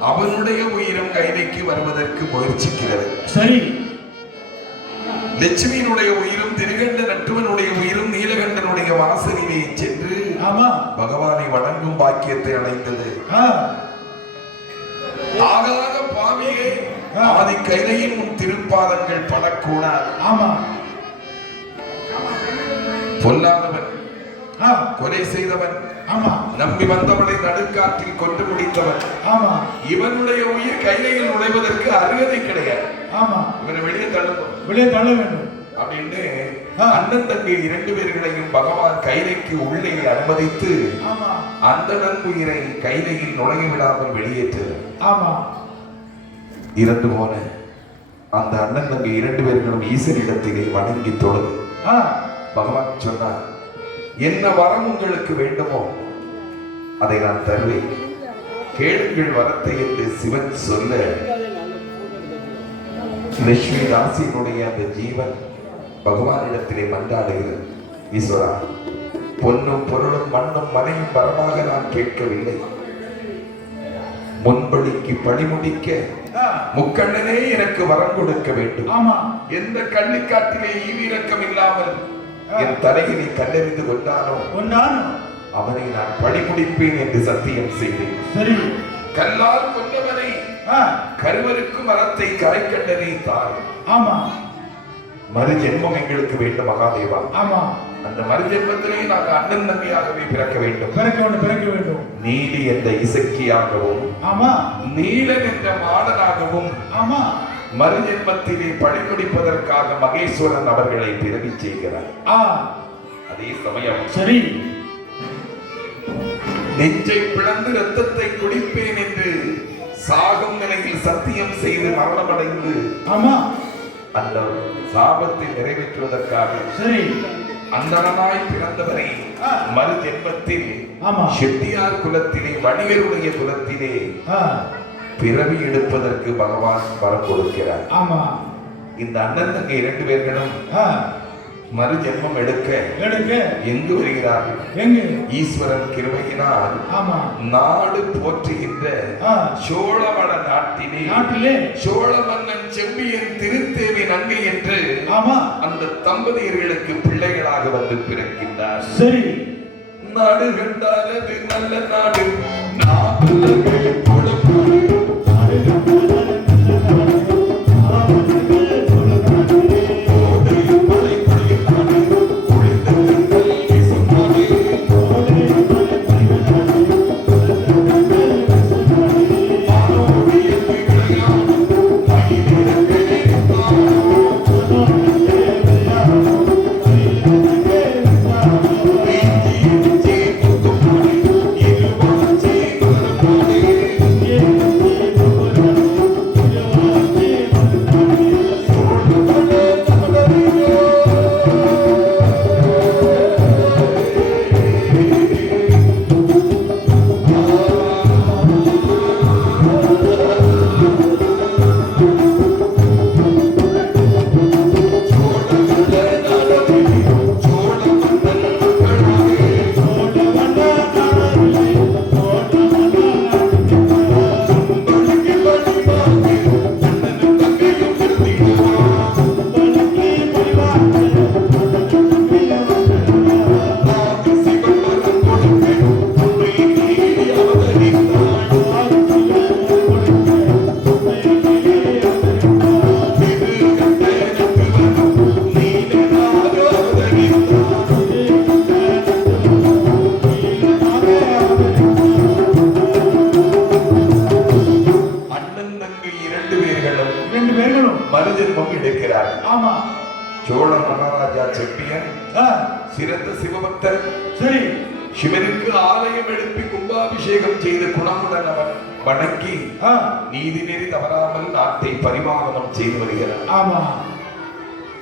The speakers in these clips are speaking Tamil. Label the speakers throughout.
Speaker 1: அவனுடைய உயிரும் கைலைக்கு வருவதற்கு முயற்சிக்கிறது.
Speaker 2: சரி.
Speaker 1: லட்சுமியினுடைய உயிரும் திருகண்ட நட்டுவனுடைய உயிரும் நீலகண்டனுடைய வாசலிலே சென்று
Speaker 2: ஆமா.
Speaker 1: பகவானை வணங்கும் பாக்கியத்தை அடைந்தது. ஆகாத பாவியே ஆதி கைலையின் உன் திருப்பாதங்கள் படக்கூடாது.
Speaker 2: ஆமா.
Speaker 1: பொல்லாதவன் கொலை செய்தவன்
Speaker 2: ஆமா
Speaker 1: நம்பி வந்தவனை நடுக்காற்றில் கொண்டு முடித்தவன்.
Speaker 2: ஆமா.
Speaker 1: இவனுடைய உயிர் கைலையில் நுழைவதற்கு அருகதை கிடையாது.
Speaker 2: ஆமா.
Speaker 1: இவனை வெளியே தள்ளணும்
Speaker 2: வெளியே தள்ள வேண்டும்.
Speaker 1: அப்படின்னு. அண்ணன் தங்கை இரண்டு பேர்களையும் பகவான் கைலைக்கு உள்ளே அனுமதித்து அந்த நன்புயிரை கைலையில் நுழைய விடாமல் வெளியேற்றது
Speaker 2: ஆமா.
Speaker 1: இறந்து போன அந்த அண்ணன் தங்கை இரண்டு பேர்களும் ஈசனிடத்திலே வணங்கி தொழுது. பகவான் சொன்னார் என்ன வரம் உங்களுக்கு வேண்டுமோ அதை நான் தருவேன். கேளுங்கள் வரத்தை என்று சிவன் சொல்ல லட்சுமி தாசியினுடைய அந்த ஜீவன் பகவானிடத்திலே மன்றாடுகிறது. ஈஸ்வரா பொன்னும் பொருளும் மண்ணும் மனையும் வரமாக நான் கேட்கவில்லை. முன்படிக்கு பணிமுடிக்க முக்கண்ணனே எனக்கு வரம் கொடுக்க வேண்டும்.
Speaker 2: ஆமா.
Speaker 1: எந்த கள்ளிக்காட்டிலே ஈவிரக்கம் இல்லாமல் என் தலையிலே கல்லெறிந்து கொண்டானோ?
Speaker 2: ஒன்னான்
Speaker 1: அவனை நான் பணிமுடிப்பேன் என்று சத்தியம் செய்தேன்.
Speaker 2: சரி.
Speaker 1: கல்லால் கொண்டவனை கருவருக்கும் மரத்தை கரைக்கண்டனே தாய்.
Speaker 2: ஆமா.
Speaker 1: மறு ஜென்மம் எங்களுக்கு வேண்டும் மகாதேவா?
Speaker 2: ஆமா.
Speaker 1: அந்த மறு ஜென்மத்திலே நாங்கள் அண்ணன் தம்பியாகவே பிறக்க வேண்டும்.
Speaker 2: பிறக்க வேண்டும் பிறக்க வேண்டும்.
Speaker 1: நீலி என்ற இசக்கியாகவும்
Speaker 2: ஆமா.
Speaker 1: நீலன் என்ற மாடனாகவும்
Speaker 2: ஆமா.
Speaker 1: மறு ஜென்மத்திலே பணிமுடிப்பதற்காக மகேஸ்வரன் அவர்களை பிறவி செய்கிறார். அதே சமயம்
Speaker 2: சரி.
Speaker 1: நெஞ்சை பிளந்து ரத்தத்தை குடிப்பேன் என்று சாகும் நிலையில் சத்தியம் செய்து மரணமடைந்து
Speaker 2: ஆமா.
Speaker 1: அந்த சாபத்தை நிறைவேற்றுவதற்காக
Speaker 2: சரி.
Speaker 1: அந்தனாய் பிறந்தவரை. மறு ஜென்மத்தில்
Speaker 2: ஆமா.
Speaker 1: செட்டியார் குலத்திலே வணிகருடைய குலத்திலே பிறவி எடுப்பதற்கு பகவான் வரம் கொடுக்கிறார்.
Speaker 2: ஆமா.
Speaker 1: இந்த அண்ணன் தங்கை இரண்டு பேர்களும் மறு ஜென்மம் எடுக்க
Speaker 2: எடுக்க.
Speaker 1: எங்கு வருகிறார்கள்?
Speaker 2: எங்க?
Speaker 1: ஈஸ்வரன் கிருபையினால்
Speaker 2: ஆமா.
Speaker 1: நாடு போற்றுகின்ற சோழவள நாட்டிலே
Speaker 2: நாட்டிலே.
Speaker 1: சோழ மன்னன் செம்பியன் திருத்தேவி நங்கை என்று
Speaker 2: ஆமா.
Speaker 1: அந்த தம்பதியர்களுக்கு பிள்ளைகளாக வந்து பிறக்கின்றார்.
Speaker 2: சரி.
Speaker 1: நாடு கண்டால் அது நல்ல நாடு. நாடுகள்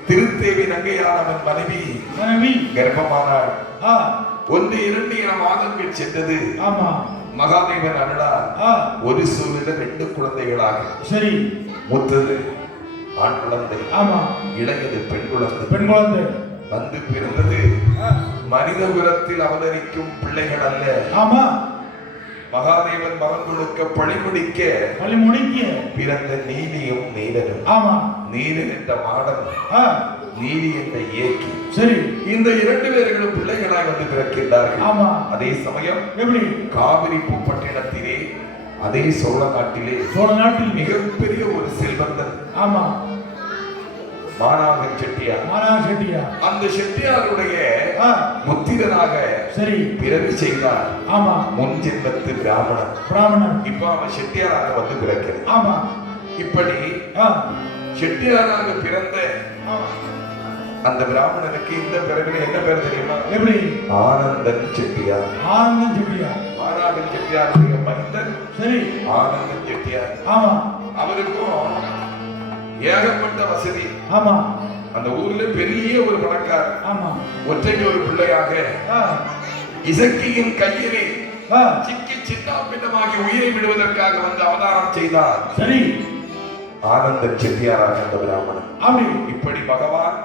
Speaker 1: திருத்தேவி நங்கையானவன் மனைவி
Speaker 2: மனைவி.
Speaker 1: கர்ப்பமானாள். ஒன்று இரண்டு என மாதங்கள் சென்றது.
Speaker 2: ஆமா.
Speaker 1: மகாதேவன் அருளால்
Speaker 2: ஆ,
Speaker 1: ஒரு சூழல ரெண்டு குழந்தைகளாக.
Speaker 2: சரி.
Speaker 1: மூத்தது ஆண் குழந்தை.
Speaker 2: ஆமா.
Speaker 1: இளையது பெண் குழந்தை.
Speaker 2: பெண் குழந்தை.
Speaker 1: வந்து பிறந்தது. மனித குலத்தில் அவதரிக்கும் பிள்ளைகள் அல்ல.
Speaker 2: ஆமா.
Speaker 1: மகாதேவன் மகன் கொடுக்க பழிமுடிக்க
Speaker 2: பள்ளி முடிக்க.
Speaker 1: பிறந்த நீலியும் நீலனும்.
Speaker 2: ஆமா.
Speaker 1: நீலன் என்ற மாடன் நீலி என்ற இயக்கி
Speaker 2: சரி.
Speaker 1: இந்த இரண்டு பேர்களும் பிள்ளைகளாய் வந்து பிறக்கின்றார்கள்.
Speaker 2: ஆமா.
Speaker 1: அதே சமயம்
Speaker 2: எப்படி?
Speaker 1: காவிரி பூப்பட்டினத்திலே அதே சோழ நாட்டிலே
Speaker 2: சோழ நாட்டில் மிக
Speaker 1: மிகப்பெரிய ஒரு செல்வந்தன்.
Speaker 2: ஆமா.
Speaker 1: மானாகன் செட்டியார்.
Speaker 2: மானா செட்டியா
Speaker 1: அந்த செட்டியாருடைய
Speaker 2: ஆ,
Speaker 1: புத்திரனாக
Speaker 2: சரி.
Speaker 1: பிறவி செய்தார்.
Speaker 2: ஆமா.
Speaker 1: முன் ஜென்மத்து பிராமணன்.
Speaker 2: பிராமணன்.
Speaker 1: இப்ப அவன் செட்டியாராக வந்து பிறக்கிறது
Speaker 2: ஆமா.
Speaker 1: இப்படி
Speaker 2: ஆ,
Speaker 1: செட்டியாராக பிறந்த. அந்த பிராமணனுக்கு இந்த பிறகு என்ன பேர் தெரியுமா?
Speaker 2: எப்படி?
Speaker 1: ஆனந்தன் செட்டியார்.
Speaker 2: ஆனந்தம் செட்டியா
Speaker 1: மானாகன் செட்டியாருடைய மைந்தன்
Speaker 2: சரி.
Speaker 1: ஆனந்தன் செட்டியார்.
Speaker 2: ஆமா.
Speaker 1: அவருக்கும் ஏகப்பட்ட வசதி.
Speaker 2: ஆமா.
Speaker 1: அந்த ஊர்ல பெரிய ஒரு பணக்காரர்.
Speaker 2: ஆமா.
Speaker 1: ஒற்றைக்கு ஒரு பிள்ளையாக இசக்கியின் கையிலே சிக்கி சின்ன பின்னமாகி உயிரை விடுவதற்காக வந்து அவதாரம் செய்தார்.
Speaker 2: சரி.
Speaker 1: ஆனந்த செட்டியாராக அந்த பிராமணன்.
Speaker 2: அப்படி
Speaker 1: இப்படி பகவான்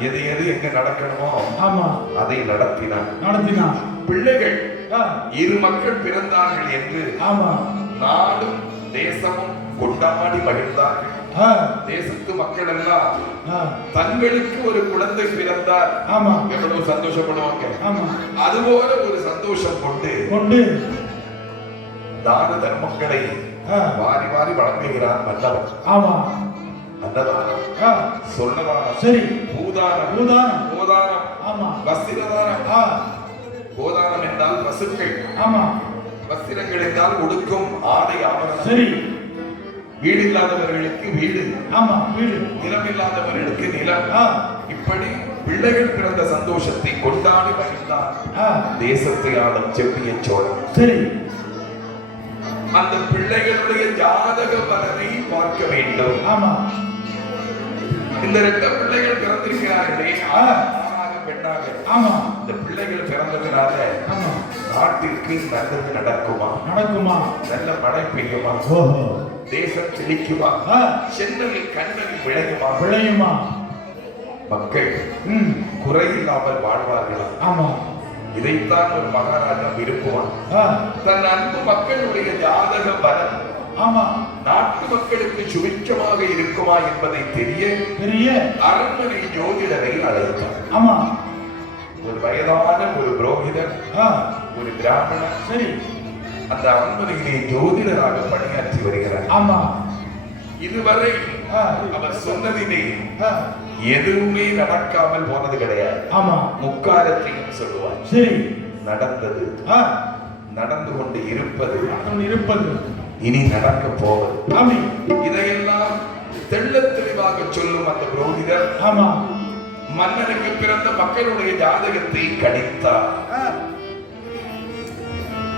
Speaker 1: எது எது எங்க நடக்கணுமோ
Speaker 2: ஆமா.
Speaker 1: அதை நடத்தினான்.
Speaker 2: நடத்தினா
Speaker 1: பிள்ளைகள் இரு மக்கள் பிறந்தார்கள் என்று
Speaker 2: ஆமா.
Speaker 1: நாடும் தேசமும் கொண்டாடி மகிழ்ந்தார்கள். தேசத்து மக்கள் எல்லாம் தங்களுக்கு ஒரு குழந்தை பிறந்தார்
Speaker 2: ஆமா.
Speaker 1: எவ்வளவு சந்தோஷப்படுவாங்க?
Speaker 2: ஆமா.
Speaker 1: அதுபோல ஒரு சந்தோஷம் கொண்டு
Speaker 2: கொண்டு
Speaker 1: தான தர்மங்களை வாரி வாரி வழங்குகிறார் மன்னவன்
Speaker 2: ஆமா.
Speaker 1: அன்னதானம் சொன்னதானம்
Speaker 2: சரி.
Speaker 1: பூதானம்.
Speaker 2: பூதானம்.
Speaker 1: கோதானம்
Speaker 2: ஆமா.
Speaker 1: வஸ்திரதானம்.
Speaker 2: ஆ,
Speaker 1: கோதானம் என்றால் பசுக்கள்
Speaker 2: ஆமா.
Speaker 1: வஸ்திரங்கள் என்றால் உடுக்கும் ஆடை ஆபரணம்.
Speaker 2: சரி.
Speaker 1: வீடு இல்லாதவர்களுக்கு வீடு.
Speaker 2: ஆமா வீடு.
Speaker 1: நிலம் இல்லாதவர்களுக்கு நிலம்.
Speaker 2: ஆ,
Speaker 1: இப்படி பிள்ளைகள் பிறந்த சந்தோஷத்தை கொண்டாடி மகிழ்ந்தார் தேசத்தை ஆளும் செவ்விய சோழன்.
Speaker 2: சரி.
Speaker 1: அந்த பிள்ளைகளுடைய ஜாதக பலனை பார்க்க வேண்டும்.
Speaker 2: ஆமா.
Speaker 1: இந்த ரெண்டு பிள்ளைகள் பிறந்திருக்கிறார்களே பெண்ணாக.
Speaker 2: ஆமா.
Speaker 1: இந்த பிள்ளைகள் பிறந்ததுனால
Speaker 2: ஆமா.
Speaker 1: நாட்டிற்கு நல்லது நடக்குமா?
Speaker 2: நடக்குமா?
Speaker 1: நல்ல மழை பெய்யுமா? தேசம் செழிக்குமா?
Speaker 2: ஆ,
Speaker 1: சென்னலில் கண்ணலில் விளையுமா?
Speaker 2: விளையுமா?
Speaker 1: மக்கள் குறையில்லாமல் வாழ்வார்களா?
Speaker 2: ஆமா.
Speaker 1: இதைத்தான் ஒரு மகாராஜா விரும்புவான். தன் அன்பு மக்களுடைய ஜாதக பலம்
Speaker 2: ஆமா.
Speaker 1: நாட்டு மக்களுக்கு சுபிட்சமாக இருக்குமா என்பதை தெரிய
Speaker 2: பெரிய
Speaker 1: அரண்மனை ஜோதிடரை அழைத்தார்
Speaker 2: ஆமா.
Speaker 1: ஒரு வயதான ஒரு புரோகிதர் ஒரு பிராமணர்
Speaker 2: சரி.
Speaker 1: அந்த அரண்மனையிலே ஜோதிடராக பணியாற்றி வருகிறார்.
Speaker 2: ஆமா.
Speaker 1: இதுவரை அவர் சொன்னதிலே எதுவுமே நடக்காமல் போனது கிடையாது.
Speaker 2: ஆமா.
Speaker 1: முக்காலத்தையும் சொல்லுவார்.
Speaker 2: சரி.
Speaker 1: நடந்தது. நடந்து கொண்டு இருப்பது.
Speaker 2: இருப்பது.
Speaker 1: இனி நடக்க போவது. இதையெல்லாம் தெள்ளத் தெளிவாக சொல்லும் அந்த புரோகிதர்.
Speaker 2: ஆமா.
Speaker 1: மன்னனுக்கு பிறந்த மக்களுடைய ஜாதகத்தை கணித்தார்.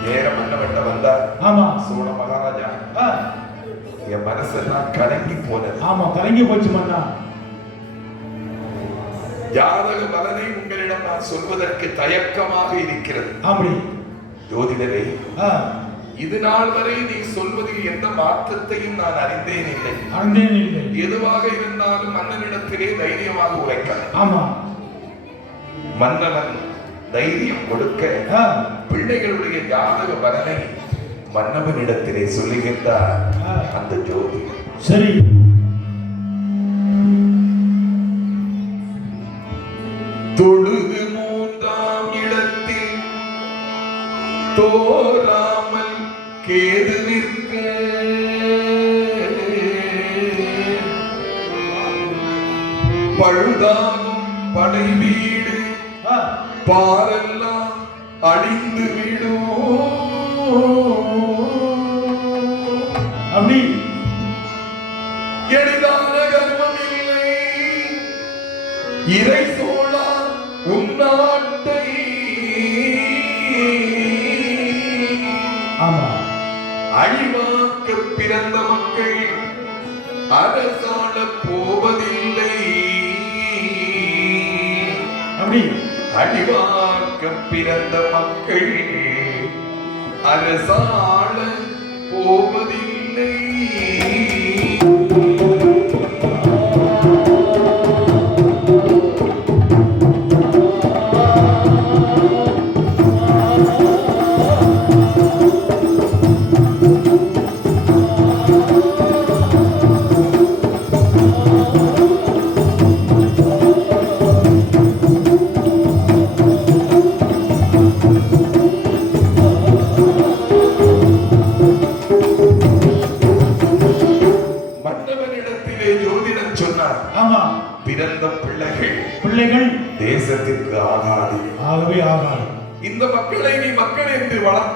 Speaker 1: நேரம் மன்னவட்ட வந்தார்.
Speaker 2: ஆமா.
Speaker 1: சோழ மகாராஜா. என் மனசெல்லாம் கலங்கி போனது.
Speaker 2: ஆமா கலங்கி போச்சு மன்னா.
Speaker 1: ஜாதக பலனை உங்களிடம் நான் சொல்வதற்கு தயக்கமாக இருக்கிறது.
Speaker 2: அப்படி
Speaker 1: ஜோதிடரே இது நாள் வரை நீ சொல்வதில் எந்த மாற்றத்தையும் நான் அறிந்தேன் இல்லை.
Speaker 2: அறிந்தேன் இல்லை.
Speaker 1: எதுவாக இருந்தாலும் மன்னனிடத்திலே தைரியமாக உரைக்கலாம்
Speaker 2: ஆமா.
Speaker 1: மன்னவன் தைரியம் கொடுக்க பிள்ளைகளுடைய ஜாதக பலனை மன்னவனிடத்திலே சொல்லுகின்றார். அந்த ஜோதி
Speaker 2: சரி.
Speaker 1: தொழுது மூன்றாம் இடத்தில் தோராமல் கேது நிற்க. பழுதாகும் படை வீடு பாரெல்லாம் அழிந்து விடும்.
Speaker 2: அப்படி.
Speaker 1: எளிதான கர்மம் இல்லை. இறை அரசாள போவதில்லை.
Speaker 2: அப்படி.
Speaker 1: அழிவாக்க பிறந்த மக்கள் அரசாள போவதில்லை.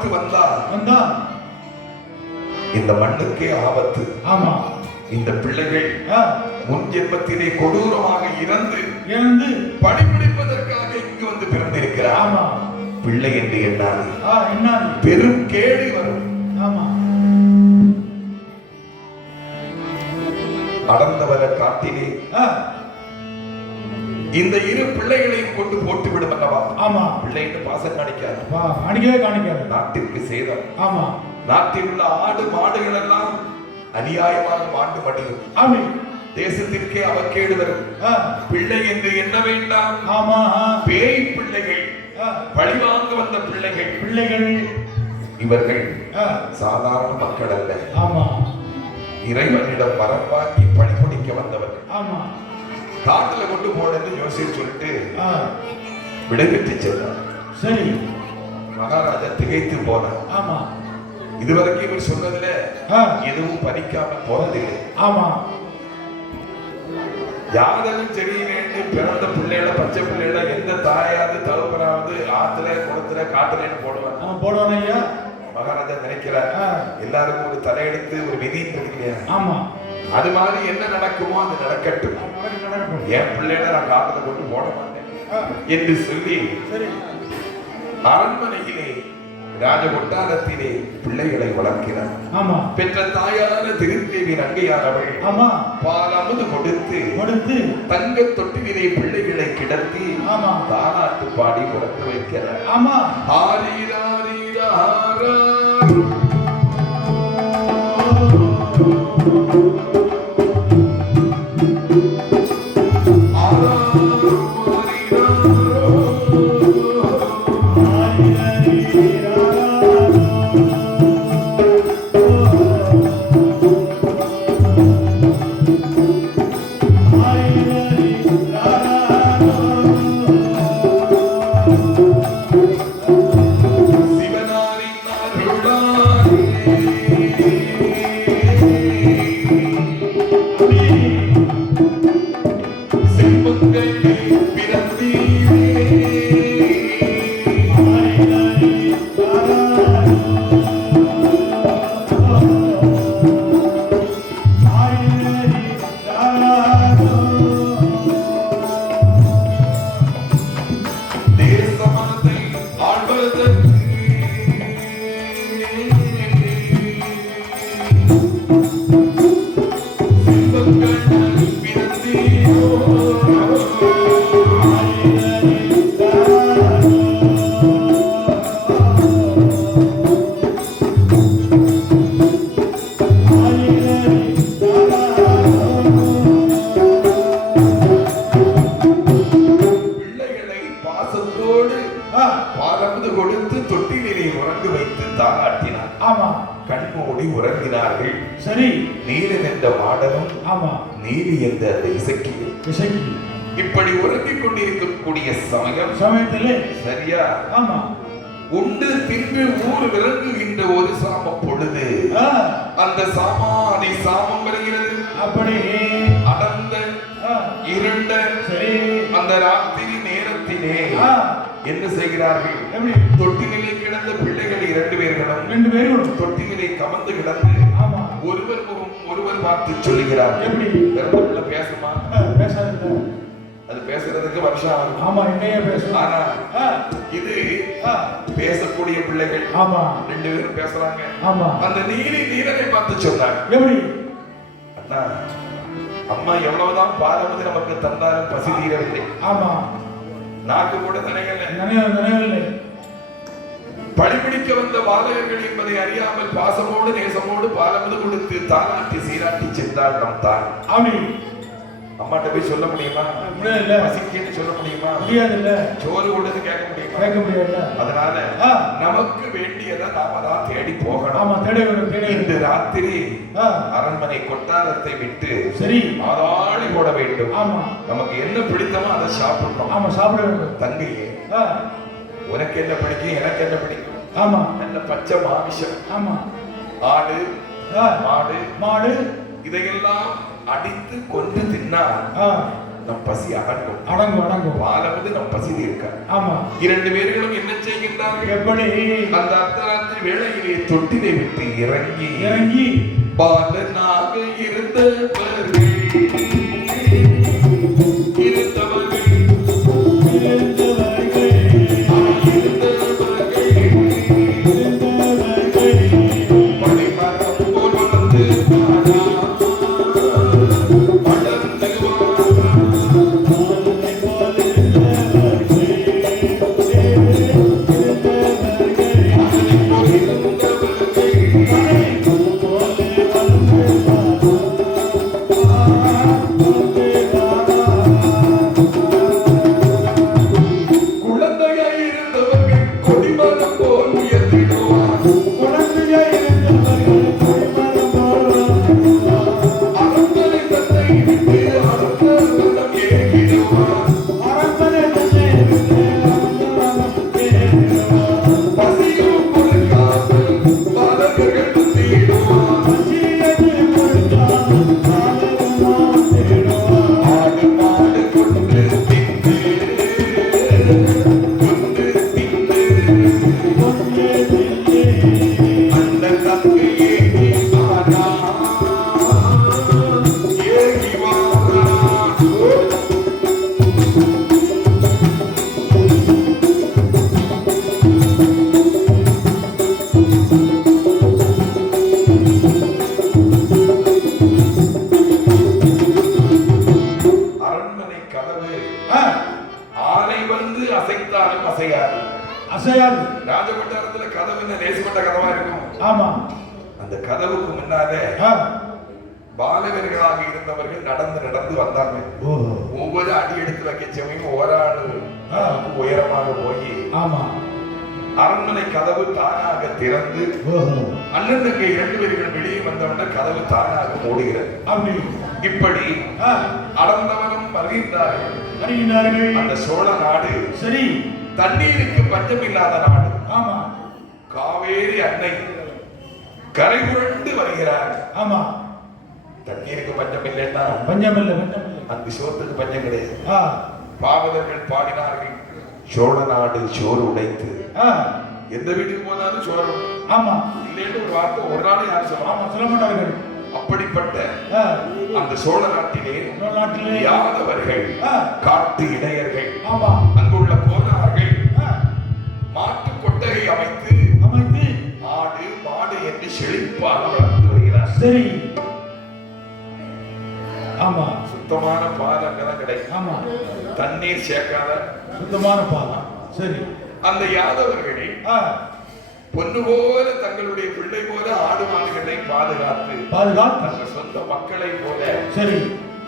Speaker 1: வளர்த்து வந்தால்
Speaker 2: வந்தா
Speaker 1: இந்த மண்ணுக்கே ஆபத்து.
Speaker 2: ஆமா.
Speaker 1: இந்த பிள்ளைகள் முன் ஜென்மத்திலே கொடூரமாக இறந்து
Speaker 2: இறந்து
Speaker 1: பணிபுரிப்பதற்காக இங்கு வந்து பிறந்திருக்கிறார்.
Speaker 2: ஆமா.
Speaker 1: பிள்ளை என்று எண்ணாது
Speaker 2: என்ன
Speaker 1: பெரும் கேடு வரும்.
Speaker 2: ஆமா.
Speaker 1: அடர்ந்தவர காட்டிலே இந்த இரு பிள்ளைகளையும் கொண்டு போட்டு விடும் அல்லவா?
Speaker 2: ஆமா.
Speaker 1: பிள்ளைன்னு பாசம் காணிக்காது.
Speaker 2: வா அடிக்கவே காணிக்காது.
Speaker 1: நாட்டிற்கு சேதம்.
Speaker 2: ஆமா.
Speaker 1: நாட்டில் உள்ள ஆடு மாடுகள் எல்லாம் அநியாயமாக மாண்டு மடியும்.
Speaker 2: அப்படி
Speaker 1: தேசத்திற்கே அவக்கேடு வரும். பிள்ளை என்று எண்ண வேண்டாம்.
Speaker 2: ஆமா
Speaker 1: பேய் பிள்ளைகள் பழிவாங்க வந்த பிள்ளைகள்.
Speaker 2: பிள்ளைகள்.
Speaker 1: இவர்கள் சாதாரண மக்கள் அல்ல.
Speaker 2: ஆமா.
Speaker 1: இறைவனிடம் வரம் வாங்கி பணிபுரிக்க வந்தவர்கள்.
Speaker 2: ஆமா.
Speaker 1: காட்டுல கொண்டு போனது யோசிச்சு சொல்லிட்டு
Speaker 2: ஆ,
Speaker 1: விடைபெற்று சென்றார்.
Speaker 2: சரி.
Speaker 1: மகாராஜா திகைத்து போனார்.
Speaker 2: ஆமா.
Speaker 1: இதுவரைக்கும் இவர் சொன்னதுல எதுவும் பறிக்காம போனதில்லை.
Speaker 2: ஆமா.
Speaker 1: யாரும் சரியில்லைன்னு பிறந்த பிள்ளைகள பச்சை பிள்ளைகள எந்த தாயாவது தகப்பனாவது ஆத்துல குளத்துல காட்டுலன்னு போடுவாங்க.
Speaker 2: ஆமா போடுவானே ஐயா
Speaker 1: மகாராஜா நினைக்கிறார். எல்லாருக்கும் ஒரு தலையெடுத்து ஒரு விதி இருக்கு இல்லையா?
Speaker 2: ஆமா.
Speaker 1: அது மாதிரி என்ன நடக்குமோ அது நடக்கட்டும். என் பிள்ளைகளை நான் காட்டுல கொண்டு போட மாட்டேன். என்று சொல்லி அரண்மனையிலே ராஜ கொட்டாரத்திலே பிள்ளைகளை வளர்க்கிறார்.
Speaker 2: ஆமா.
Speaker 1: பெற்ற தாயான திருத்தேவி நங்கையார் அவள்
Speaker 2: ஆமா.
Speaker 1: பால் அமுது கொடுத்து
Speaker 2: கொடுத்து
Speaker 1: தங்க தொட்டிலே பிள்ளைகளை கிடத்தி
Speaker 2: ஆமா.
Speaker 1: தாலாட்டு பாடி உறக்க வைக்கிறார்.
Speaker 2: ஆமா.
Speaker 1: ஆரீராரீராரா. ஆராரீராரோ. செல்வங்களே பிறந்தீரே. நீலன் என்ற மாடனும்
Speaker 2: ஆமா.
Speaker 1: நீலி என்ற அந்த இசைக்கியும்
Speaker 2: இசைக்கு.
Speaker 1: இப்படி உறங்கிக் கொண்டிருக்கக்கூடிய சமயம்
Speaker 2: சமயத்திலே.
Speaker 1: சரியா?
Speaker 2: ஆமா.
Speaker 1: உண்டு தின்று ஊர் விளங்குகின்ற ஒரு சாம பொழுது. அந்த சாமானி சாமம் வருகிறது.
Speaker 2: அப்படி
Speaker 1: அடர்ந்த இருண்ட அந்த ராத்திரி நேரத்திலே என்ன செய்கிறார்கள்? தொட்டிலே கிடந்த பிள்ளைகள் இரண்டு பேர்களும்
Speaker 2: ரெண்டு பேரும்.
Speaker 1: தொட்டிலே கமந்து கிடந்து ஒருவர் பார்த்து சொல்லுகிறார்கள்
Speaker 2: எப்படி?
Speaker 1: பேசுமா
Speaker 2: ஆ, பேசாதீங்க.
Speaker 1: அது பேசுறதுக்கு வருஷம். ஆகும்
Speaker 2: ஆமா என்னையே பேசுவோம்
Speaker 1: ஆனா இது பேசக்கூடிய பிள்ளைகள்
Speaker 2: ஆமா.
Speaker 1: ரெண்டு பேரும் பேசுறாங்க.
Speaker 2: ஆமா.
Speaker 1: அந்த நீலி நீலனை பார்த்து சொன்னாங்க
Speaker 2: எப்படி?
Speaker 1: அண்ணா அம்மா எவ்வளவுதான் பாலவது நமக்கு தந்தாலும் பசி தீரவில்லை.
Speaker 2: ஆமா.
Speaker 1: நாக்கு கூட நினைக்கல
Speaker 2: நினைவு நினைவில்லை
Speaker 1: பழிபிடிக்க வந்த பாலகர்கள் என்பதை அறியாமல் பாசமோடு நேசமோடு பாலமது கொடுத்து தாலாட்டி சீராட்டி சென்றால் நம் தான்.
Speaker 2: ஆமி
Speaker 1: அம்மாட்ட போய் சொல்ல முடியுமா?
Speaker 2: முடியாதுல்ல
Speaker 1: பசிக்குன்னு சொல்ல முடியுமா?
Speaker 2: முடியாதுல்ல.
Speaker 1: சோறு கொடுத்து கேட்க முடியுமா?
Speaker 2: கேட்க முடியாதுல்ல.
Speaker 1: அதனால. நமக்கு வேண்டியதை நாம தான் தேடி போகணும்.
Speaker 2: ஆமா தேடி தேடி
Speaker 1: இன்று ராத்திரி அரண்மனை கொட்டாரத்தை விட்டு
Speaker 2: சரி.
Speaker 1: ஆதாளி போட வேண்டும்.
Speaker 2: ஆமா.
Speaker 1: நமக்கு என்ன பிடித்தமோ அதை சாப்பிடணும்.
Speaker 2: ஆமா சாப்பிட வேண்டும்.
Speaker 1: தங்கையே உனக்கு என்ன பிடிக்கும் எனக்கு என்ன பிடிக்கும்?
Speaker 2: ஆமா.
Speaker 1: நல்ல பச்சை மாமிசம்.
Speaker 2: ஆமா.
Speaker 1: ஆடு மாடு.
Speaker 2: மாடு.
Speaker 1: இதையெல்லாம் அடித்து கொண்டு தின்னா நம் பசி அடங்கும்.
Speaker 2: அடங்கும் அடங்கும்.
Speaker 1: பாலவது நம் பசி தீர்க்க.
Speaker 2: ஆமா.
Speaker 1: இரண்டு பேர்களும் என்ன செய்கின்றார்கள்?
Speaker 2: எப்படி?
Speaker 1: அந்த அர்த்தராத்திரி வேளையிலே தொட்டிலை விட்டு இறங்கி
Speaker 2: இறங்கி.
Speaker 1: பாலனாக இருந்தவர்கள் கதவு தானாக திறந்து
Speaker 2: ஓஹோ.
Speaker 1: அண்ணன் தங்கை இரண்டு பேர்கள் வெளியே வந்தவுடனே கதவு தானாக மூடுகிறது.
Speaker 2: அப்படி.
Speaker 1: இப்படி அளந்தவனும் வருகின்றார்கள். அந்த சோழ நாடு
Speaker 2: சரி.
Speaker 1: தண்ணீருக்கு பஞ்சம் இல்லாத நாடு.
Speaker 2: ஆமா.
Speaker 1: காவேரி அன்னை கரை புரண்டு வருகிறார்.
Speaker 2: ஆமா.
Speaker 1: தண்ணீருக்கு பஞ்சம் இல்லைன்னா
Speaker 2: பஞ்சம் இல்லை பஞ்சம் இல்லை.
Speaker 1: அந்த சோத்துக்கு பஞ்சம் கிடையாது.
Speaker 2: ஆ,
Speaker 1: பாவலர்கள் பாடினார்கள் சோழ நாடு சோறு உடைத்து. எந்த வீட்டுக்கு போனாலும் சோறு.
Speaker 2: ஆமா.
Speaker 1: இல்லைன்னு ஒரு வார்த்தை ஒரு நாள் யாரும் சொல்லலாம்
Speaker 2: ஆமா சொல்ல மாட்டார்கள்.
Speaker 1: அப்படிப்பட்ட அந்த சோழ நாட்டிலே
Speaker 2: நாட்டிலே
Speaker 1: யாதவர்கள் காட்டு இடையர்கள்
Speaker 2: ஆமா.
Speaker 1: அங்குள்ள கோனார்கள்
Speaker 2: ஆ,
Speaker 1: மாட்டு கொட்டகை அமைத்து
Speaker 2: அமைத்து
Speaker 1: ஆடு மாடு என்று செழிப்பாக வளர்த்து வருகிறார்.
Speaker 2: சரி. ஆமா.
Speaker 1: சுத்தமான பால் அங்கதான் கிடைக்கும்.
Speaker 2: ஆமா.
Speaker 1: தண்ணீர் சேர்க்காத
Speaker 2: சுத்தமான பாலா? சரி.
Speaker 1: அந்த யாதவர்களை பொண்ணு போல தங்களுடைய பிள்ளை போல ஆடு மாடுகளை பாதுகாத்து
Speaker 2: பாதுகாத்து.
Speaker 1: சொந்த மக்களை போல
Speaker 2: சரி.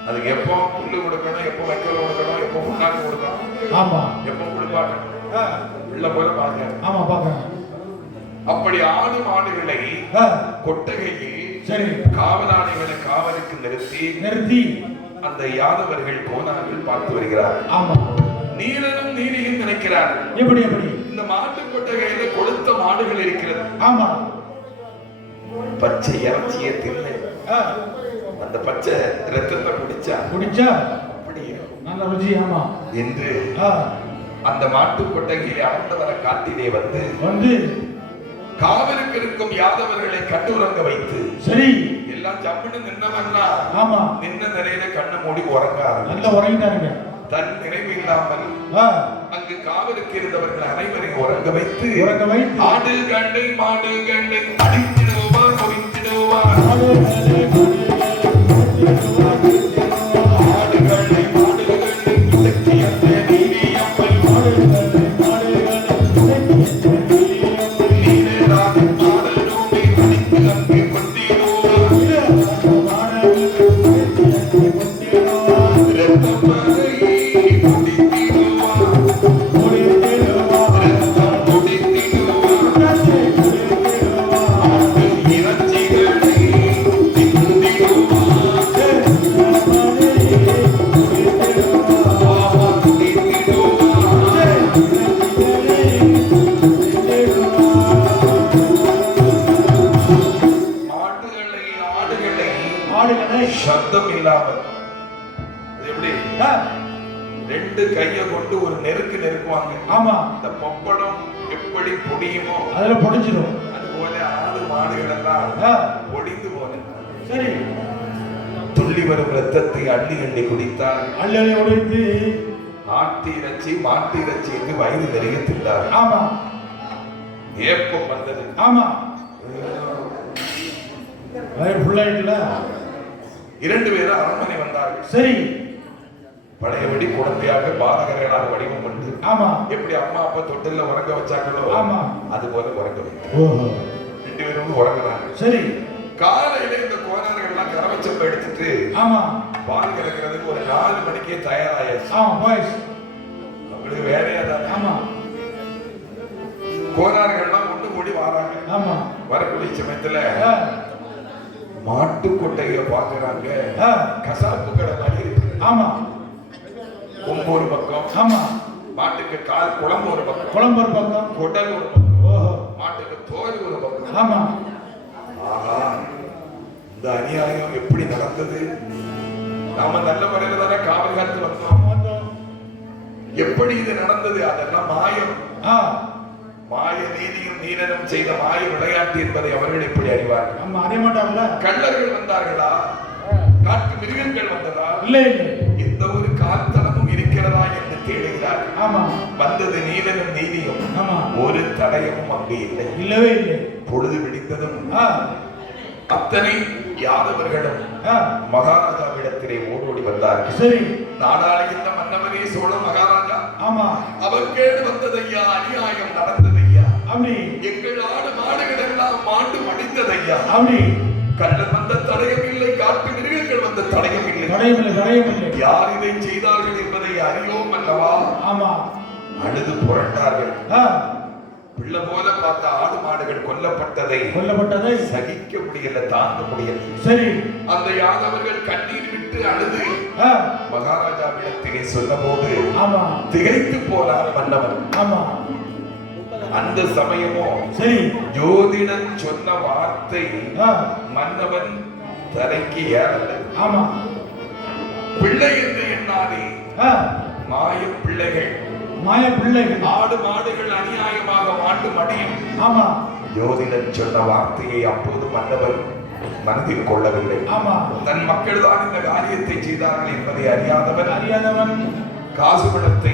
Speaker 1: அதுக்கு எப்போ புல்லு கொடுக்கணும் எப்போ வைக்கோல் கொடுக்கணும் எப்போ புண்ணாக்கு கொடுக்கணும்?
Speaker 2: ஆமா.
Speaker 1: எப்போ குளிப்பாட்டணும்?
Speaker 2: ஆ,
Speaker 1: பிள்ளை போல பாருங்க.
Speaker 2: ஆமா பாக்குறேன்
Speaker 1: அப்படி ஆடு மாடுகளை கொட்டகையில்
Speaker 2: சரி.
Speaker 1: காவலாளிகளை காவலுக்கு நிறுத்தி
Speaker 2: நிறுத்தி.
Speaker 1: அந்த யாதவர்கள் கோனார்கள் பார்த்து வருகிறார்.
Speaker 2: ஆமா.
Speaker 1: நீலனும் நீலியும் நினைக்கிறார்
Speaker 2: எப்படி எப்படி?
Speaker 1: இந்த மாட்டு கொட்டகையில கொளுத்த மாடுகள் இருக்கிறது.
Speaker 2: ஆமா.
Speaker 1: பச்சை இறைச்சியை தின்னு. அந்த பச்சை ரத்தத்தை குடிச்சா
Speaker 2: குடிச்சா?
Speaker 1: அப்படி
Speaker 2: நல்ல ருச்சி ஆமா.
Speaker 1: என்று அந்த மாட்டு கொட்டகையை ஆண்டவர காட்டிலே வந்து
Speaker 2: வந்து
Speaker 1: காவலுக்கு இருக்கும் யாதவர்களை கட்டுறங்க வைத்து
Speaker 2: சரி.
Speaker 1: எல்லாம் ஜம்முன்னு நின்னவன்னா
Speaker 2: ஆமா.
Speaker 1: நின்ன நிலையில கண்ணை மூடி உறங்க ஆரம்பிச்சு.
Speaker 2: நல்லா உறங்கிட்டாருங்க.
Speaker 1: தன் நினைவு இல்லாமல்
Speaker 2: ஆ,
Speaker 1: அங்கு காவலுக்கு இருந்தவர்கள் அனைவரையும் உறங்க வைத்து
Speaker 2: உறங்க வைத்து
Speaker 1: ஆடு கண்டை மாடு கண்டை அடித்திடுவார் குவித்திடுவார். சப்தம் இல்லாமல் அது எப்படி? ரெண்டு கையை கொண்டு ஒரு நெருக்கு நெருக்குவாங்க.
Speaker 2: ஆமா.
Speaker 1: இந்த பப்படம் எப்படி பொடியுமோ
Speaker 2: அதுல பொடிச்சிடும்
Speaker 1: அதுபோல ஆடு மாடுகள் எல்லாம் பொடிந்து போன
Speaker 2: சரி.
Speaker 1: துள்ளி வரும் ரத்தத்தை அள்ளி அள்ளி குடித்தார்
Speaker 2: அள்ளி உடைத்து
Speaker 1: ஆட்டு இறைச்சி மாட்டு இறைச்சி என்று வயது நிறைய தின்றார்.
Speaker 2: ஆமா.
Speaker 1: ஏப்பம் வந்தது.
Speaker 2: ஆமா. வயிறு ஃபுல்லாயிட்டுல
Speaker 1: இரண்டு பேரும் அரண்மனை வந்தார்கள்.
Speaker 2: சரி.
Speaker 1: பழையபடி குழந்தையாக பாலகர்களாக வடிவம் கொண்டு
Speaker 2: ஆமா.
Speaker 1: எப்படி அம்மா அப்பா தொட்டில்ல உறங்க வச்சாங்களோ
Speaker 2: ஆமா.
Speaker 1: அது போல உறங்க வைத்தார்
Speaker 2: ஓஹோ.
Speaker 1: ரெண்டு பேரும் உறங்குறாங்க
Speaker 2: சரி.
Speaker 1: காலையில இந்த கோணர்கள் எல்லாம் கரவச்சப்ப எடுத்துட்டு
Speaker 2: ஆமா.
Speaker 1: பால் கறக்கிறதுக்கு ஒரு நாலு மணிக்கே தயாராயாச்சு.
Speaker 2: ஆமா பாய்ஸ்
Speaker 1: அவங்களுக்கு வேலையா தானே?
Speaker 2: ஆமா.
Speaker 1: கோணார்கள்லாம் ஒண்ணு கூடி வராங்க.
Speaker 2: ஆமா.
Speaker 1: வரக்கூடிய சமயத்துல மாட்டு கொட்டையை பாக்குறாங்க கசாப்பு கடை மாதிரி இருக்கு.
Speaker 2: ஆமா.
Speaker 1: கொம்பு ஒரு பக்கம்
Speaker 2: ஆமா.
Speaker 1: மாட்டுக்கு கால் குழம்பு ஒரு பக்கம்
Speaker 2: குழம்பு ஒரு பக்கம்.
Speaker 1: குடல் ஒரு பக்கம்
Speaker 2: ஓஹோ.
Speaker 1: மாட்டுக்கு தோல் ஒரு பக்கம்.
Speaker 2: ஆமா.
Speaker 1: ஆஹா இந்த அநியாயம் எப்படி நடந்தது? நாம நல்ல முறையில தானே காவல் காத்து வந்தோம். எப்படி இது நடந்தது? அதெல்லாம் மாயம்.
Speaker 2: ஆ,
Speaker 1: மாய நீதியும் நீரனும் செய்த மாய விளையாட்டு என்பதை அவர்கள் எப்படி அறிவார்கள்?
Speaker 2: நம்ம அறிய மாட்டோம்ல
Speaker 1: கள்ளர்கள் வந்தார்களா? காட்டு மிருகங்கள் வந்ததா?
Speaker 2: இல்லை
Speaker 1: எந்த ஒரு காத்தனமும் இருக்கிறதா என்று தேடுகிறார்கள்.
Speaker 2: ஆமா.
Speaker 1: வந்தது நீலனும் நீதியும்.
Speaker 2: ஆமா.
Speaker 1: ஒரு தடயமும் அங்கு இல்லை.
Speaker 2: இல்லவே இல்லை.
Speaker 1: பொழுது விடிந்ததும்
Speaker 2: ஆ,
Speaker 1: அத்தனை யாதவர்களும் மகாராஜாவிடத்திலே ஓடோடி வந்தார்கள்.
Speaker 2: சரி.
Speaker 1: நாடாளுகின்ற மன்னவரே சோழ மகாராஜா.
Speaker 2: ஆமா.
Speaker 1: அவர்கேடு வந்ததையா அநியாயம் நடந்ததையா
Speaker 2: அப்படி
Speaker 1: எங்கள் ஆடு மாடுகள் எல்லாம் மாண்டு மடிந்ததையா?
Speaker 2: அப்படி
Speaker 1: கள்ளன் வந்த தடயம் இல்லை காட்டு மிருகங்கள் வந்த தடயம் இல்லை.
Speaker 2: தடையும் இல்லை தடையும் இல்லை.
Speaker 1: யார் இதை செய்தார்கள் என்பதை அறியோம் அல்லவா?
Speaker 2: ஆமா.
Speaker 1: அழுது புரண்டார்கள். பிள்ளை போல பார்த்த ஆடு மாடுகள் கொல்லப்பட்டதை
Speaker 2: கொல்லப்பட்டதை
Speaker 1: சகிக்க முடியல தாங்க முடியல.
Speaker 2: சரி.
Speaker 1: அந்த யாதவர்கள் கண்ணீர் விட்டு அழுது மகாராஜாவிடத்திலே சொன்னபோது
Speaker 2: ஆமா.
Speaker 1: திகைத்து போனார் மன்னவன்
Speaker 2: ஆமா.
Speaker 1: அந்த சமயமோ
Speaker 2: சரி.
Speaker 1: ஜோதிடன் சொன்ன வார்த்தை மன்னவன் தலைக்கு ஏறல.
Speaker 2: ஆமா.
Speaker 1: பிள்ளை என்று எண்ணாதே. மாய பிள்ளைகள்.
Speaker 2: மாய பிள்ளைகள்.
Speaker 1: ஆடு மாடுகள் அநியாயமாக மாண்டு மடியும்.
Speaker 2: ஆமா.
Speaker 1: ஜோதிடன் சொன்ன வார்த்தையை அப்போது மன்னவன் மனதில் கொள்ளவில்லை.
Speaker 2: ஆமா.
Speaker 1: தன் மக்கள் தான் இந்த காரியத்தை செய்தார்கள் என்பதை அறியாதவன்.
Speaker 2: அறியாதவன்.
Speaker 1: காசு பணத்தை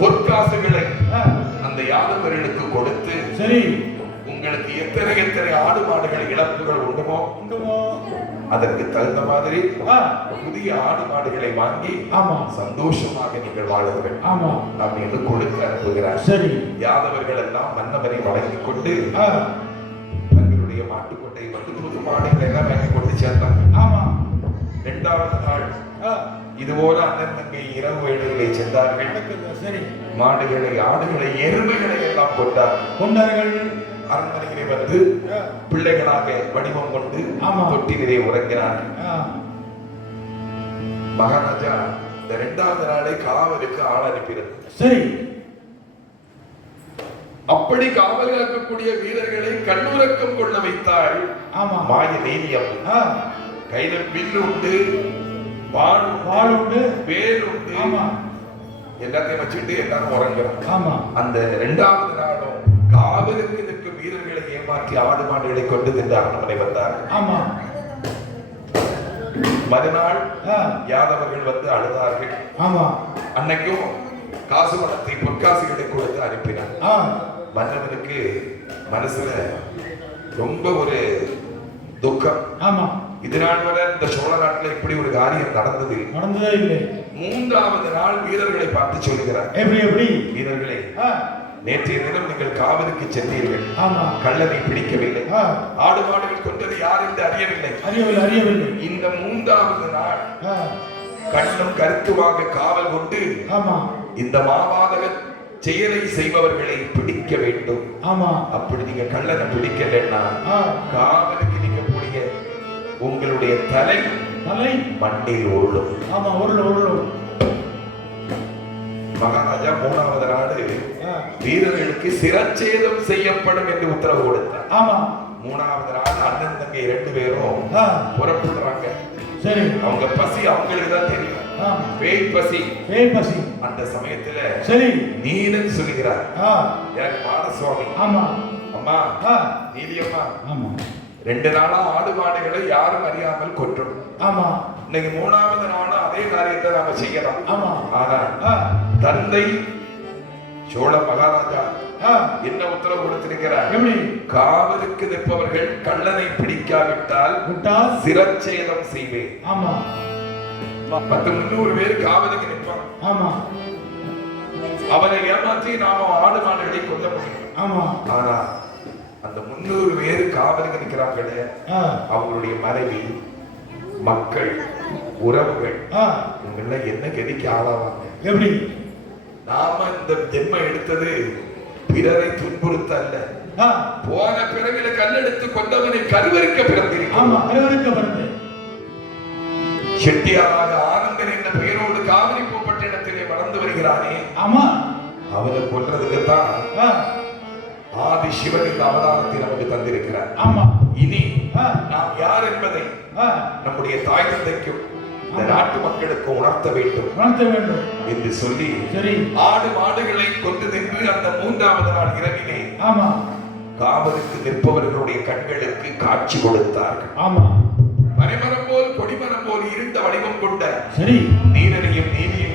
Speaker 1: பொற்காசுகளை அந்த யாதவர்களுக்கு கொடுத்து
Speaker 2: சரி.
Speaker 1: உங்களுக்கு எத்தனை எத்தனை ஆடு மாடுகள் இழப்புகள் உண்டுமோ
Speaker 2: உண்டுமோ?
Speaker 1: அதற்கு தகுந்த மாதிரி புதிய ஆடு மாடுகளை வாங்கி
Speaker 2: ஆமா.
Speaker 1: சந்தோஷமாக நீங்கள் வாழுங்கள்.
Speaker 2: ஆமா.
Speaker 1: நாம் என்று கொடுத்து அனுப்புகிறார்.
Speaker 2: சரி.
Speaker 1: யாதவர்கள் எல்லாம் மன்னவரை வழங்கிக் கொண்டு தங்களுடைய மாட்டுக்கொட்டை வந்து புது மாடுகளை எல்லாம் வாங்கி கொண்டு சேர்ந்தாங்க
Speaker 2: ஆமா.
Speaker 1: இரண்டாவது நாள் இதுபோல அண்ணன் தங்கை இரவு வேளையிலே சென்றார்கள்.
Speaker 2: சரி.
Speaker 1: மாடுகளை ஆடுகளை எருமைகளை எல்லாம் கொண்டார்.
Speaker 2: கொண்டார்கள்
Speaker 1: அரண்மனையிலே வந்து பிள்ளைகளாக வடிவம் கொண்டு
Speaker 2: ஆமா.
Speaker 1: தொட்டிலே உறங்கினார்கள்
Speaker 2: ஆ,
Speaker 1: மகாராஜா இந்த இரண்டாவது நாளை காவலுக்கு ஆள் அனுப்பினது
Speaker 2: சரி.
Speaker 1: அப்படி காவல் காக்கக்கூடிய வீரர்களை கண்ணுறக்கம் கொள்ள வைத்தாள்.
Speaker 2: ஆமா.
Speaker 1: மாய
Speaker 2: ஆ,
Speaker 1: கையில வில்லு உண்டு. உண்டு,
Speaker 2: வாள் உண்டு.
Speaker 1: வேல் உண்டு.
Speaker 2: ஆமா.
Speaker 1: எல்லாத்தையும் வச்சுட்டு எல்லாரும் உறங்குறோம்.
Speaker 2: ஆமா.
Speaker 1: அந்த இரண்டாவது நாளும் காவலுக்கு நிற்கும் வீரர்களை ஏமாற்றி ஆடு மாடுகளை கொண்டு சென்று அரண்மனை
Speaker 2: ஆமா.
Speaker 1: மறுநாள் யாதவர்கள் வந்து அழுதார்கள்.
Speaker 2: ஆமா.
Speaker 1: அன்னைக்கும் காசு பணத்தை பொற்காசுகளை கொடுத்து அனுப்பினார். மன்னவனுக்கு மனசுல ரொம்ப ஒரு துக்கம்.
Speaker 2: ஆமா.
Speaker 1: இது நாள் வரை இந்த சோழ நாட்டுல இப்படி ஒரு காரியம் நடந்தது.
Speaker 2: நடந்ததே இல்லை.
Speaker 1: மூன்றாவது நாள் வீரர்களை பார்த்து சொல்லுகிறார்
Speaker 2: எப்படி எப்படி?
Speaker 1: வீரர்களே நேற்றைய தினம் நீங்கள் காவலுக்கு சென்றீர்கள்.
Speaker 2: ஆமா.
Speaker 1: கள்ளனை பிடிக்கவில்லை. ஆடு மாடுகள் கொண்டது யார் என்று அறியவில்லை.
Speaker 2: அறியவில்லை அறியவில்லை.
Speaker 1: இந்த மூன்றாவது நாள் கண்ணும் கருத்துமாக காவல் கொண்டு
Speaker 2: ஆமா.
Speaker 1: இந்த மாபாதக செயலை செய்பவர்களை பிடிக்க வேண்டும்.
Speaker 2: ஆமா.
Speaker 1: அப்படி நீங்க கள்ளனை பிடிக்கலன்னா காவலுக்கு உங்களுடைய தலை
Speaker 2: தலை
Speaker 1: மண்ணில் உருளும்.
Speaker 2: ஆமா உருள் உருள்.
Speaker 1: மகாராஜா மூணாவது நாடு வீரர்களுக்கு சிரச்சேதம் செய்யப்படும் என்று உத்தரவு கொடுத்தார்.
Speaker 2: ஆமா.
Speaker 1: மூணாவது நாள் அண்ணன் தங்கை ரெண்டு பேரும் புறப்படுறாங்க.
Speaker 2: சரி.
Speaker 1: அவங்க பசி அவங்களுக்கு தான் தெரியும். பேய் பசி.
Speaker 2: ஏய் பசி.
Speaker 1: அந்த சமயத்துல
Speaker 2: சரி.
Speaker 1: நீலன் சொல்லுகிறார்.
Speaker 2: ஆ.
Speaker 1: யார் மாடசுவாமி
Speaker 2: ஆமா.
Speaker 1: அம்மா
Speaker 2: ஆ.
Speaker 1: நீலியம்மா
Speaker 2: ஆமா.
Speaker 1: ரெண்டு நாளா ஆடு மாடுகளை யாரும் அறியாமல் கொன்றோம்.
Speaker 2: ஆமா.
Speaker 1: இன்னைக்கு மூணாவது நாளும் அதே காரியத்தை நாம செய்யலாம்.
Speaker 2: ஆமா.
Speaker 1: ஆனா தந்தை சோழ மகாராஜா என்ன உத்தரவு கொடுத்திருக்கிறார்? காவலுக்கு நிற்பவர்கள் கள்ளனை பிடிக்காவிட்டால்
Speaker 2: விட்டால்
Speaker 1: சிரச்சேதம் செய்வேன்.
Speaker 2: ஆமா.
Speaker 1: பத்து முன்னூறு பேர் காவலுக்கு நிற்பான்
Speaker 2: ஆமா.
Speaker 1: அவனை ஏமாற்றி நாம ஆடு மாடுகளை கொல்ல முடியும்.
Speaker 2: ஆமா.
Speaker 1: ஆனா அந்த முன்னூறு பேர் காவலுக்கு நிற்கிறாங்களே அவங்களுடைய மனைவி மக்கள் உறவுகள் இவங்கள என்ன கதிக்கு ஆளாவாங்க?
Speaker 2: எப்படி?
Speaker 1: நாம இந்த ஜென்மம் எடுத்தது பிறரை துன்புறுத்த அல்ல. போன பிறவில கல்லெடுத்து கொண்டவனை கருவறுக்க
Speaker 2: வருது
Speaker 1: செட்டியாராக ஆனந்தன் என்ற பெயரோடு காவிரி பூப்பட்டினத்திலே வளர்ந்து வருகிறானே.
Speaker 2: ஆமா.
Speaker 1: அவனை கொல்றதுக்கு தான் ஆதி சிவன் இந்த அவதாரத்தை நமக்கு தந்திருக்கிறார்.
Speaker 2: ஆமா.
Speaker 1: இனி நாம் யார் என்பதை நம்முடைய தாய் தந்தைக்கும் இந்த நாட்டு மக்களுக்கு உணர்த்த வேண்டும்.
Speaker 2: உணர்த்த வேண்டும்.
Speaker 1: என்று சொல்லி
Speaker 2: சரி.
Speaker 1: ஆடு மாடுகளை கொண்டு நின்று அந்த மூன்றாவது நாள் இரவிலே
Speaker 2: ஆமா.
Speaker 1: காவலுக்கு நிற்பவர்களுடைய கண்களுக்கு காட்சி கொடுத்தார்கள்.
Speaker 2: ஆமா.
Speaker 1: மறைமரம் போல் கொடிமரம் போல் இருண்ட வடிவம் கொண்ட
Speaker 2: சரி.
Speaker 1: நீரனையும் நீதியையும்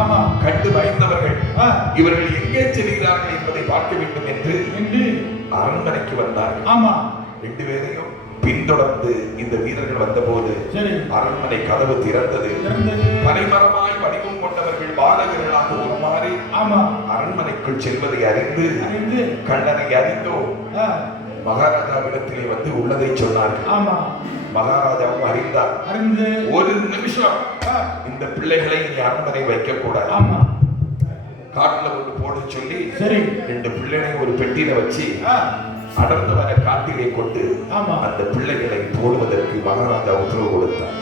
Speaker 2: ஆமா.
Speaker 1: கண்டு பயந்தவர்கள். இவர்கள் எங்கே செல்கிறார்கள் என்பதை பார்க்க வேண்டும் என்று அரண்மனைக்கு வந்தார்கள்.
Speaker 2: ஆமா.
Speaker 1: ரெண்டு பேரையும் பின்தொடர்ந்து இந்த வீரர்கள் வந்தபோது அரண்மனை கதவு திறந்தது. பனைமரமாய் வடிவம் கொண்டவர்கள் பாலகர்களாக உருமாறி
Speaker 2: ஆமா.
Speaker 1: அரண்மனைக்குள் செல்வதை அறிந்து
Speaker 2: அறிந்து
Speaker 1: கண்ணனை அறிந்தோ மகாராஜாவிடத்திலே வந்து உள்ளதை சொன்னார்கள்.
Speaker 2: ஆமா.
Speaker 1: மகாராஜாவும் அறிந்தார்.
Speaker 2: அறிந்து
Speaker 1: ஒரு நிமிஷம். இந்த பிள்ளைகளை இனி அரண்மனை வைக்க கூடாது
Speaker 2: ஆமா.
Speaker 1: காட்டுல கொண்டு போட சொல்லி
Speaker 2: சரி.
Speaker 1: ரெண்டு பிள்ளைகளை ஒரு பெட்டியில வச்சு அடர்ந்து வர காட்டிலே கொண்டு
Speaker 2: ஆமா.
Speaker 1: அந்த பிள்ளைகளை போடுவதற்கு மகாராஜா உத்தரவு கொடுத்தார்.